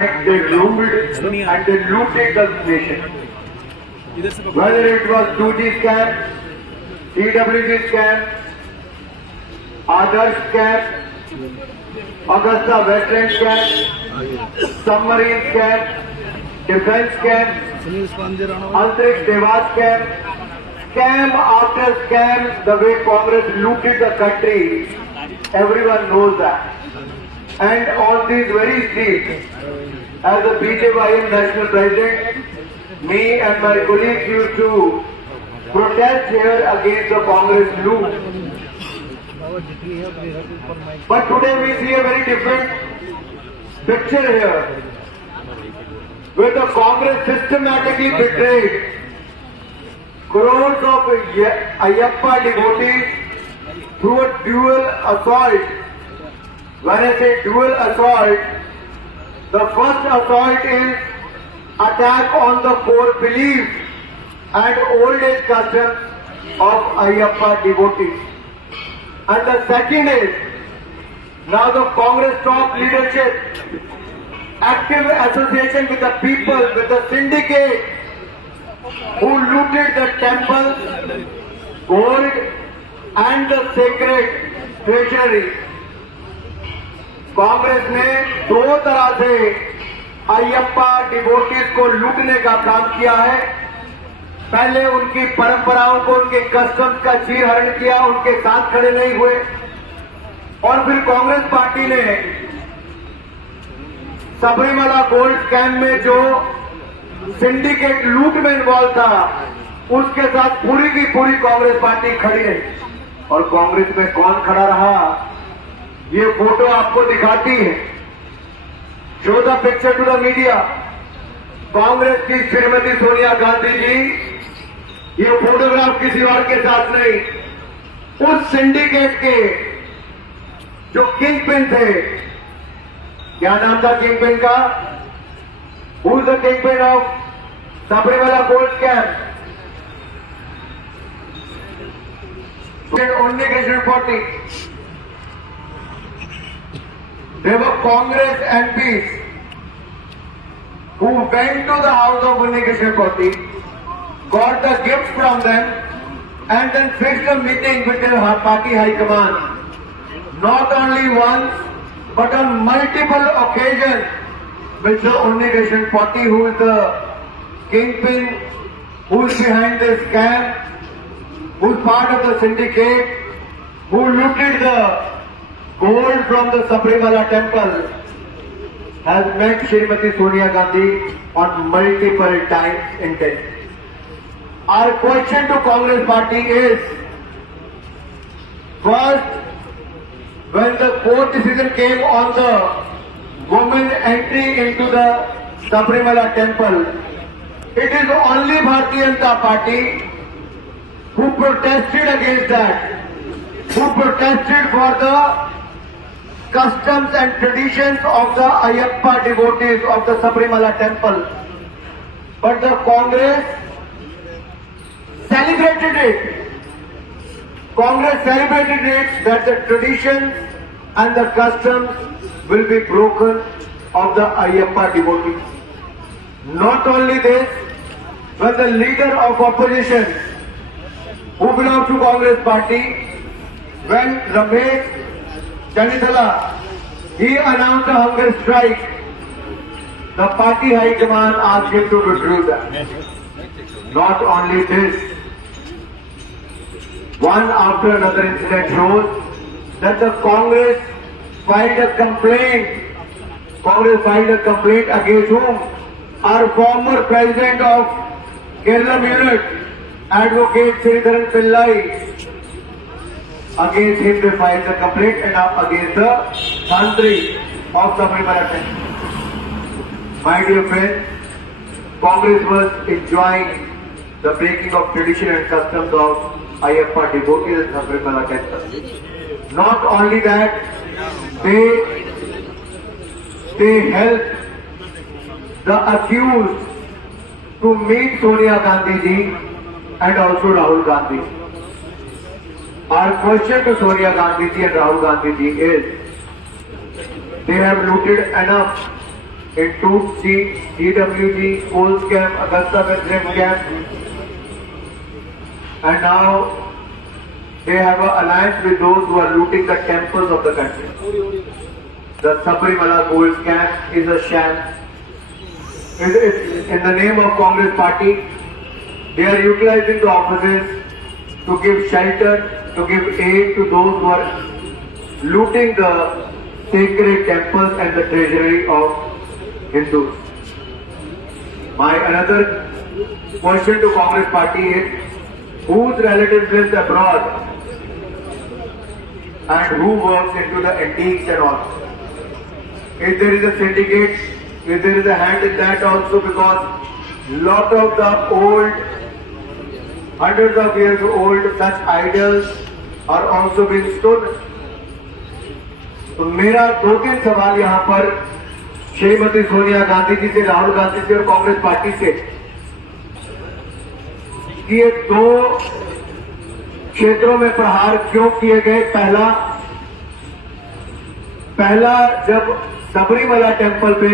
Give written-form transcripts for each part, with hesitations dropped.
They ruled and they looted the nation. Whether it was 2G scam, CWG scam, Adarsh scam, Augusta Westland scam, submarine scam, defense scam, Antariksh Devas scam after scam, the way Congress looted the country, everyone knows that. And on these very streets, as a BJP national president, me and my colleagues used to protest here against the Congress loot. But today we see a very different picture here, where the Congress systematically betrayed crores of Ayyappa devotees through a dual assault. When I say dual assault, the first assault is attack on the core beliefs and old age customs of Ayyappa devotees. And the second is, now the Congress top leadership, active association with the people, with the syndicate who looted the temple, gold and the sacred treasury. Congress ने दो तरह से अयप्पा डिवोटीज को लूटने का काम किया है। पहले उनकी परंपराओं को, उनके कस्टम्स का चीरहरण किया, उनके साथ खड़े नहीं हुए, और फिर कांग्रेस पार्टी ने सबरीमला गोल्ड स्कैम में जो सिंडिकेट लूट में इन्वॉल्व था, उसके साथ पूरी की पूरी कांग्रेस पार्टी खड़ी रही। और कांग्रेस में कौन खड़ा रहा, ये फोटो आपको दिखाती है। Show the picture to the media. Congress की श्रीमती सोनिया गांधी जी, ये फोटोग्राफ किसी और के साथ नहीं, उस सिंडिकेट के जो किंग पिन थे, क्या नाम था किंग पिन का? Who is the king pin of Sabarimala gold scam? Only Krishnan Potti. They were Congress MPs who went to the house of Unni Krishnan Potti, got the gift from them, and then fixed a meeting with the party high command. Not only once, but on multiple occasions, with the Unni Krishnan Potti, who is the kingpin, who is behind this scam, who is part of the syndicate, who looted the gold from the Sabrimala temple, has met Srimati Sonia Gandhi on multiple times in Delhi. Our question to Congress party is, first, when the court decision came on the women entry into the Sabrimala temple, it is only Bharatiya Janata Party who protested against that, who protested for the customs and traditions of the Ayyappa devotees of the Sabrimala temple. But the Congress celebrated it. Congress celebrated it that the traditions and the customs will be broken of the Ayyappa devotees. Not only this, when the leader of opposition, who belongs to Congress party, when Ramesh Chanithala, he announced a hunger strike, the party high command asked him to withdraw that. Not only this, one after another incident shows that the Congress filed a complaint. Congress filed a complaint against whom? Our former president of Kerala unit, Advocate Sridharan Pillai. Against him they filed the complaint, and against the Santri of Sabrimala temple. My dear friends, Congress was enjoying the breaking of tradition and customs of Ayyappa devotees in Sabrimala temple. Not only that, they helped the accused to meet Sonia Gandhi ji and also Rahul Gandhi. Our question to Sonia Gandhi ji and Rahul Gandhi ji is, they have looted enough in Tuxi, EWG, coal scam, Augusta Western scam, and now they have an alliance with those who are looting the temples of the country. The Sabrimala gold scam is a sham. It's in the name of Congress party. They are utilizing the offices to give shelter, to give aid to those who are looting the sacred temples and the treasury of Hindus. My another question to Congress party is, whose relatives live abroad and who works into the antiques and all? If there is a syndicate, if there is a hand in that also, because lot of the old, hundreds of years old, such idols are also being stolen. तो मेरा 2-3 सवाल यहाँ पर श्रीमती सोनिया गांधी जी से, राहुल गांधी से और कांग्रेस पार्टी से, कि ये 2 क्षेत्रों में प्रहार क्यों किए गए। पहला जब सबरीमला टेम्पल पे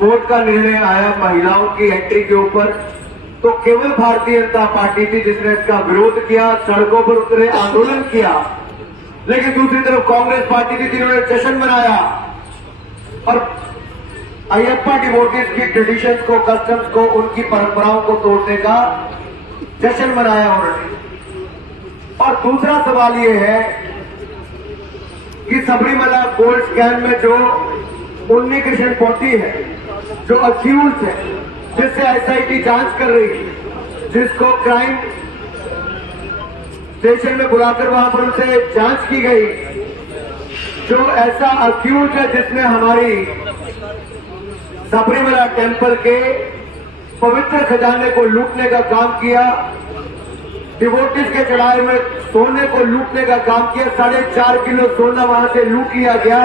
कोर्ट का निर्णय आया महिलाओं की एंट्री के ऊपर, तो केवल भारतीय जनता पार्टी थी जिसने इसका विरोध किया, सड़कों पर उतरे, आंदोलन किया। लेकिन दूसरी तरफ कांग्रेस पार्टी थी जिन्होंने जश्न मनाया और अयप्पा डिवोटीज की ट्रेडिशंस को, कस्टम्स को, उनकी परंपराओं को तोड़ने का जश्न मनाया उन्होंने। और दूसरा सवाल ये है कि सबरीमला गोल्ड स्कैम में जो उन्नी कृष्ण पोटी है, जो अक्यूज है, जिससे एसआईटी जांच कर रही है, जिसको क्राइम स्टेशन में बुलाकर वहां पर उनसे जांच की गई, जो ऐसा अक्यूज है जिसने हमारी सबरीमला टेम्पल के पवित्र खजाने को लूटने का काम किया, डिवोटीज के चढ़ाए हुए सोने को लूटने का काम किया, 4.5 किलो सोना वहां से लूट लिया गया,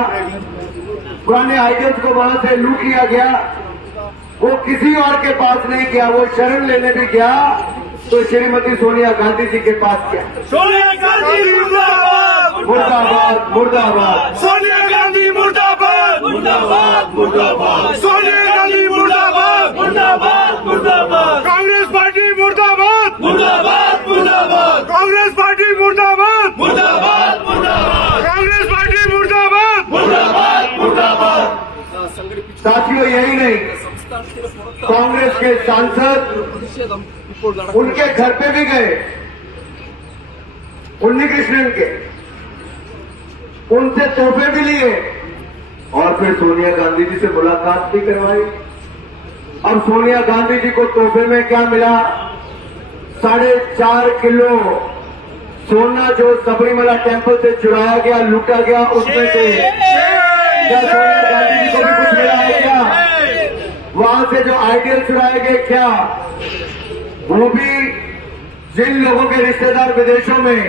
पुराने आइडियल्स को वहां से लूट लिया गया। वो किसी और के पास नहीं गया, वो शरण लेने भी गया तो श्रीमती सोनिया गांधी जी के पास गया। सोनिया गांधी मुर्दाबाद, मुर्दाबाद, मुर्दाबाद, सोनिया गांधी मुर्दाबाद, मुर्दाबाद, मुर्दाबाद, सोनिया गांधी मुर्दाबाद, मुर्दाबाद, मुर्दाबाद, कांग्रेस पार्टी मुर्दाबाद, मुर्दाबाद, मुर्दाबाद, कांग्रेस पार्टी मुर्दाबाद, मुर्दाबाद, मुर्दाबाद, कांग्रेस पार्टी मुर्दाबाद, मुर्दाबाद, मुर्दाबाद। साथियों, यही नहीं, कांग्रेस के सांसद उनके घर पे भी गए, उन्नी कृष्णन के, उनसे तोहफे भी लिए और फिर सोनिया गांधी जी से मुलाकात भी करवाई। अब सोनिया गांधी जी को तोहफे में क्या मिला? 4.5 किलो सोना जो सबरीमला टेम्पल से चुराया गया, लूटा गया, उसमें से क्या सोनिया गांधी जी को भी कुछ मिला है क्या? वहां से जो आइडियल चुराए गए, क्या वो भी जिन लोगों के रिश्तेदार विदेशों में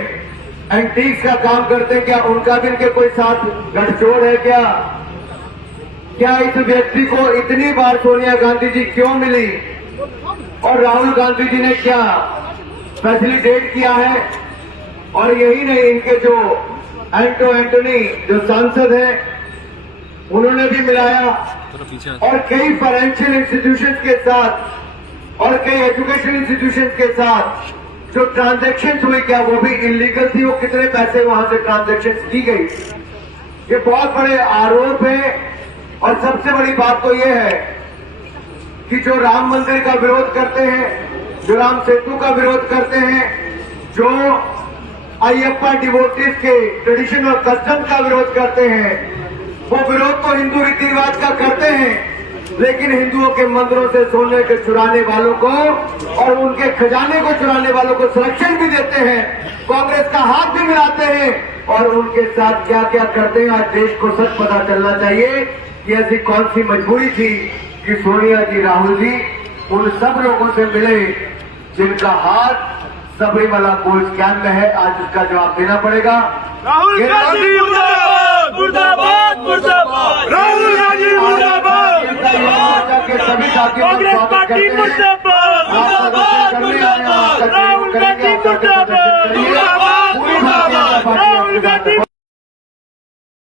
एंटीक्स का काम करते हैं, क्या उनका भी इनके कोई साथ गठजोड़ है क्या? क्या इस व्यक्ति को इतनी बार सोनिया गांधी जी क्यों मिली और राहुल गांधी जी ने क्या फैसिलिटेट किया है? और यही नहीं, इनके जो एंटोनी जो सांसद हैं, उन्होंने भी मिलाया और कई फाइनेंशियल इंस्टीट्यूशंस के साथ और कई एजुकेशन इंस्टीट्यूशंस के साथ जो ट्रांजैक्शंस हुई, क्या वो भी इलीगल थी? वो कितने पैसे वहां से ट्रांजैक्शंस की गई? ये बहुत बड़े आरोप है। और सबसे बड़ी बात तो ये है कि जो राम मंदिर का विरोध करते हैं, जो राम सेतु का विरोध करते हैं, जो अयप्पा डिवोटीज के ट्रेडिशन और कस्टम का विरोध करते हैं, वो विरोध तो हिंदू रीति रिवाज का करते हैं, लेकिन हिंदुओं के मंदिरों से सोने के चुराने वालों को और उनके खजाने को चुराने वालों को संरक्षण भी देते हैं, कांग्रेस का हाथ भी मिलाते हैं और उनके साथ क्या क्या करते हैं। आज देश को सच पता चलना चाहिए कि ऐसी कौन सी मजबूरी थी कि सोनिया जी, राहुल जी उन सब लोगों से मिले जिनका हाथ सबरीमला गोल्ड स्कैम में है। आज इसका जवाब देना पड़ेगा। राहुल गांधी मुर्दाबाद, मुर्दाबाद, मुर्दाबाद, राहुल गांधी मुर्दाबाद, के सभी साथियों का स्वागत करते हैं।